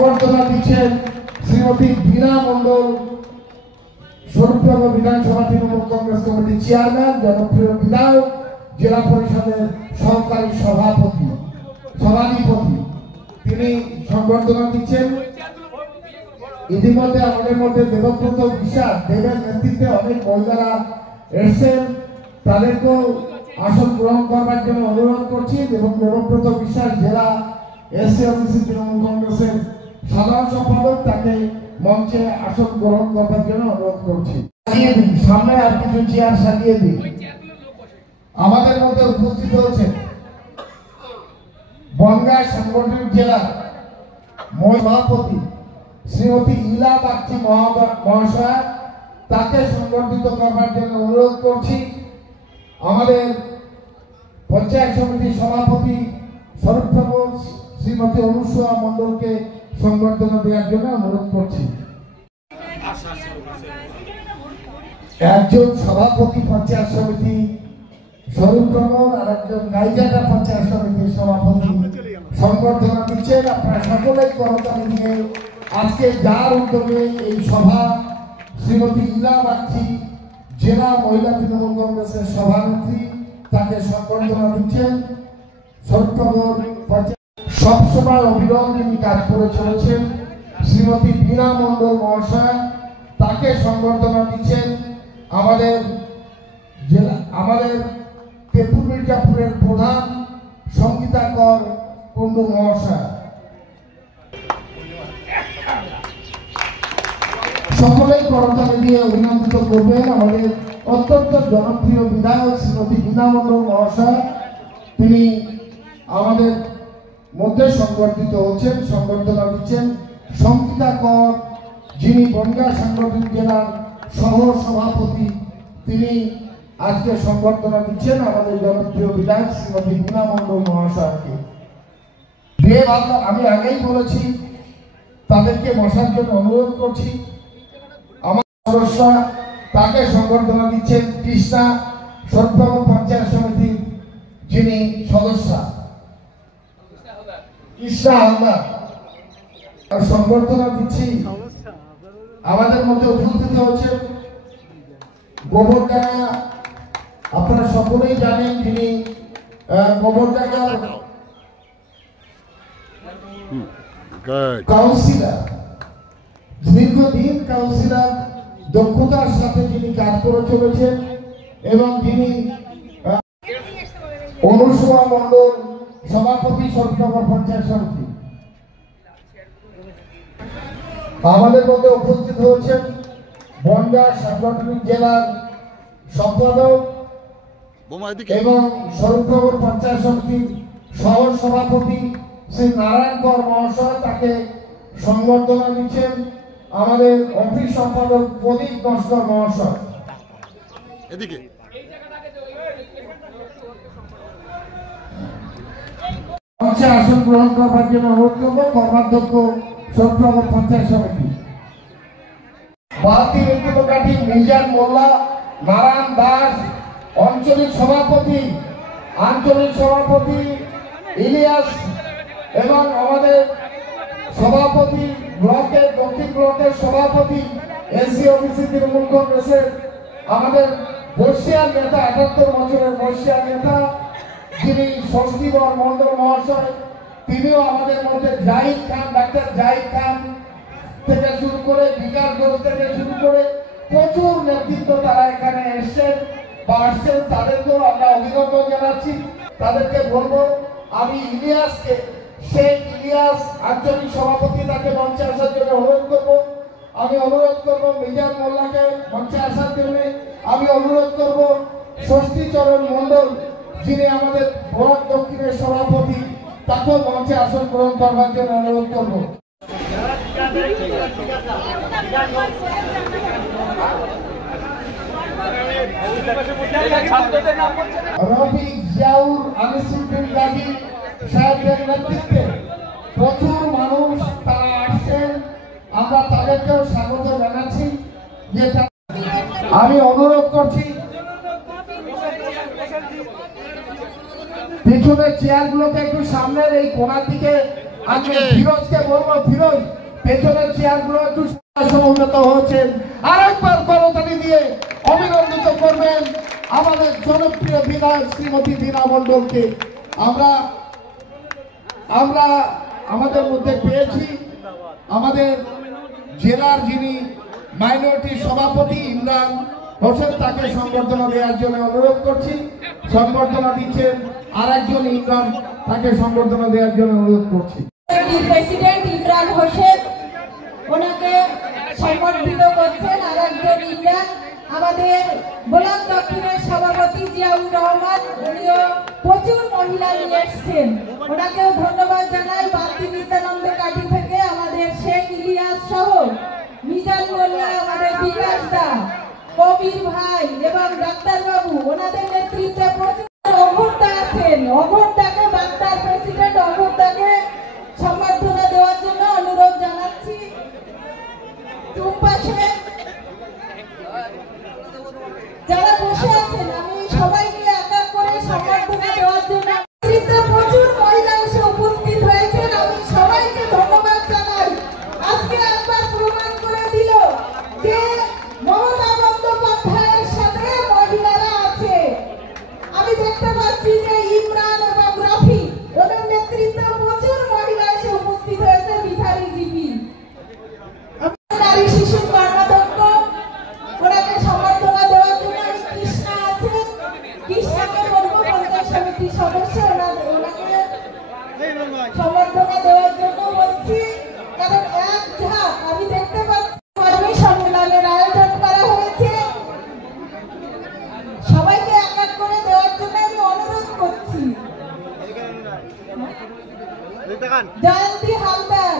সংবর্ধনা দিচ্ছেন শ্রীমতী বীণা মণ্ডল, স্বরূপনগর বিধানসভা তৃণমূল কংগ্রেস কমিটির চেয়ারম্যান, জনপ্রিয় বিধায়ক, জেলা পরিষদের সহকারী সভাধিপতি। তিনি সংবর্ধনা দিচ্ছেন। ইতিমধ্যে আমাদের মধ্যে দেবব্রত বিশ্বাস দেবের নেতৃত্বে অনেক মহিলারা এসেছেন, তাদেরকেও আসন গ্রহণ করবার জন্য অনুরোধ করছি এবং দেবব্রত বিশ্বাস জেলা এসসি তৃণমূল কংগ্রেসের সাধারণ সম্পাদক, তাকে মঞ্চে আসন গ্রহণ করবার জন্য অনুরোধ করছি। সামনে আর কিছু চেয়ার সাজিয়ে দিন। আমাদের মধ্যে উপস্থিত হয়েছে বনগাঁ সাংগঠনিক জেলার সভাপতি শ্রীমতী ইলা বাগচি মহাশয়া, তাকে সংবর্ধিত করবার জন্য অনুরোধ করছি। আমাদের পঞ্চায়েত সমিতির সভাপতি স্বরূপনগর শ্রীমতী অনুসূয়া মণ্ডলকে সংবর্ধনা দেওয়ার জন্য অনুরোধ করছি। একজন সভাপতি পঞ্চায়েত সমিতি স্বরূপনগর আর একজন গাইঘাটা পঞ্চায়েত সমিতির সভাপতি সংবর্ধনা দিচ্ছেন। আপনারা সকলেই করতালি দিয়ে আজকে যার উদ্যোগে এই সভা, শ্রীমতী ইলা বাগচি জেলা মহিলা তৃণমূল কংগ্রেসের সভানেত্রী, তাকে সংবর্ধনা দিচ্ছেন। স্বরূপনগর সবসময় অবিরল তিনি কাজ করে চলেছেন শ্রীমতী বীণা মণ্ডল মহাশয়, তাকে সংবর্ধনা দিচ্ছেন আমাদের তেপুর মির্জাপুরের প্রধান সঙ্গীতা কর কুন্ডু মহাশয়। সকলেই করতালি দিয়ে অভিনন্দিত করবেন আমাদের অত্যন্ত জনপ্রিয় বিধায়ক শ্রীমতী বীণা মণ্ডল মহাশয়। তিনি আমাদের মধ্যে সংবর্ধিত হচ্ছেন, সংবর্ধনা দিচ্ছেন। সঙ্গীতা কর, যিনি বনগাঁ সাংগঠনিক জেলার সহ সভাপতি, তিনি আজকে সংবর্ধনা দিচ্ছেন আমাদের জনপ্রিয় বিধায়ক শ্রীমতী বীণা মণ্ডল মহাশয়কে। আমি আগেই বলেছি, তাদেরকে বসার জন্য অনুরোধ করছি। আমার সদস্য তাকে সংবর্ধনা দিচ্ছেন কৃষ্ণা স্বরূপনগর পঞ্চায়েত সমিতির যিনি সদস্য কৃষ্ণা হালদার, সংবর্ধনা দিচ্ছি। আমাদের মধ্যে উপস্থিত হচ্ছে গোবরডাঙ্গা, আপনারা সকলেই জানেন তিনি গোবরডাঙ্গার কাউন্সিলর, দীর্ঘদিন কাউন্সিলর, দক্ষতার সাথে যিনি কাজ করে চলেছেন এবং যিনি অনুসূয়া মণ্ডল সভাপতি স্বরূপনগর পঞ্চায়েত সমিতি। আমাদের মধ্যে উপস্থিত হয়েছেন বনগাঁ সাংগঠনিক জেলার সম্পাদক এবং স্বরূপনগর পঞ্চায়েত সমিতির সহ সভাপতি শ্রী নারায়ণ কর মহাশয়, তাকে সংবর্ধনা দিচ্ছেন আমাদের অফিস সম্পাদক প্রদীপ নস্কর মহাশয়। এদিকে আসন গ্রহণ করবার জন্য অনুরোধ করবো কর্মাধ্যক্ষ স্বরূপনগর পঞ্চায়েত সমিতি বালতি ব্যক্তিকাঠি মিজান মোল্লা, নারায়ণ দাস আঞ্চলিক সভাপতি ইলিয়াস এবং আমাদের সভাপতি ব্লকের দক্ষিণ ব্লকের সভাপতি এসসি ওবিসি তৃণমূল কংগ্রেসের আমাদের বর্ষিয়ার নেতা, ৭৮ বছরের বর্ষিয়ার নেতা যিনি ষষ্ঠীবর মণ্ডল মহাশয়, তিনিও আমাদের মধ্যে জাহিদ খান, ডাক্তার জাহিদ খান থেকে শুরু করে বিকাশ ঘোষ থেকে শুরু করে প্রচুর নেতৃত্ব তারা এখানে এসছেন বা আসছেন, তাদেরকেও আমরা অভিনন্দন জানাচ্ছি। তাদেরকে বলবো, আমি ইলিয়াসকে, শেখ ইলিয়াস আঞ্চলিক সভাপতি, তাকে মঞ্চে আসার জন্য অনুরোধ করবো। আমি অনুরোধ করবো মিজান মোল্লাকে মঞ্চে আসার জন্য। আমি অনুরোধ করবো ষষ্ঠীচরণ মণ্ডল, যিনি আমাদের ব্লক দক্ষিণের সভাপতি, তাকেও মঞ্চে আসন গ্রহণ করবার জন্য অনুরোধ করবো। রফিক জিয়াউর আনিসুদ্দিন গাজী সাহেবের নেতৃত্বে প্রচুর মানুষ তারা আসছেন, আমরা তাদেরকেও স্বাগত জানাচ্ছি। যে আমি অনুরোধ করছি পিছনের চেয়ারগুলোকে একটু সামনের এই কোণার দিকে আজকে ফিরোজকে বলবো, ফিরোজ পেছনের চেয়ারগুলো একটু সমুন্নত হচ্ছেন, আরেকবার করতালি দিয়ে অভিনন্দিত করবেন আমাদের জনপ্রিয় বিধায়ক শ্রীমতী বীণা মণ্ডলকে। আমরা আমাদের মধ্যে পেয়েছি আমাদের জেলার যিনি মাইনরিটি সভাপতি ইমরান হোসেন, তাকে সংবর্ধনা দেওয়ার জন্য অনুরোধ করছি। সংবর্ধনা দিচ্ছেন আরেকজন ইমরান, তাকে সংবর্ধনা দেওয়ার জন্য অনুরোধ করছি। প্রেসিডেন্ট ইমরান হোসেন ওনাকে সম্বর্ধিত করছেন। আরেকজন ইমরান আমাদের গোলাম দক্ষিণের সভাপতি জিয়াউর রহমান, উনিও প্রচুর মহিলা নিয়ে এসছেন, ওনাকেও ধন্যবাদ জানাই। বান্তি নিত্যানন্দ কাঠি থেকে আমাদের শেখ ইলিয়াস সহ মিজান মোল্লা, আমাদের বিকাশ দা, কবির ভাই এবং ডাক্তারবাবু, ওনাদের নেতৃত্বে প্রচুর অঘোরদা আছেন। অঘোরদাকে বাগদার প্রেসিডেন্ট অঘোরদাকে সম্বর্ধনা দেওয়ার জন্য অনুরোধ জানাচ্ছি। পাশে যারা বসে আছেন আমি সবাইকে এক এক করে সম্বর্ধনা দেওয়ার জন্য, প্রচুর মহিলা এসে উপস্থিত হয়েছেন, আমি সবাইকে ধন্যবাদ জানাই। আজকে একবার প্রমাণ করে দিল যে মমতা বন্দ্যোপাধ্যায়ের সাথে মহিলারা আছে। আমি দেখতে পাচ্ছি যে ইমরান এবং রফি ওদের নেতৃত্বে প্রচুর মহিলা এসে উপস্থিত হয়েছে। বিহারি জিপি নারী শিশু কর্মাধ্যক্ষ, ওনাকে সম্বর্ধনা দেওয়ার জন্য আমি কৃষ্ণা আছেন, কৃষ্ণাকে বলবো পঞ্চায়েত সমিতির সদস্য, ওনাকে সম্বর্ধনা দেওয়ার জন্য বলছি। কারণ এক ঝাঁক আমি দেখতে পাচ্ছি কর্মী সম্মেলনের আয়োজন করা হয়েছে, সবাইকে এক এক করে দেওয়ার জন্য আমি অনুরোধ করছি। জয়ন্তী হালদার।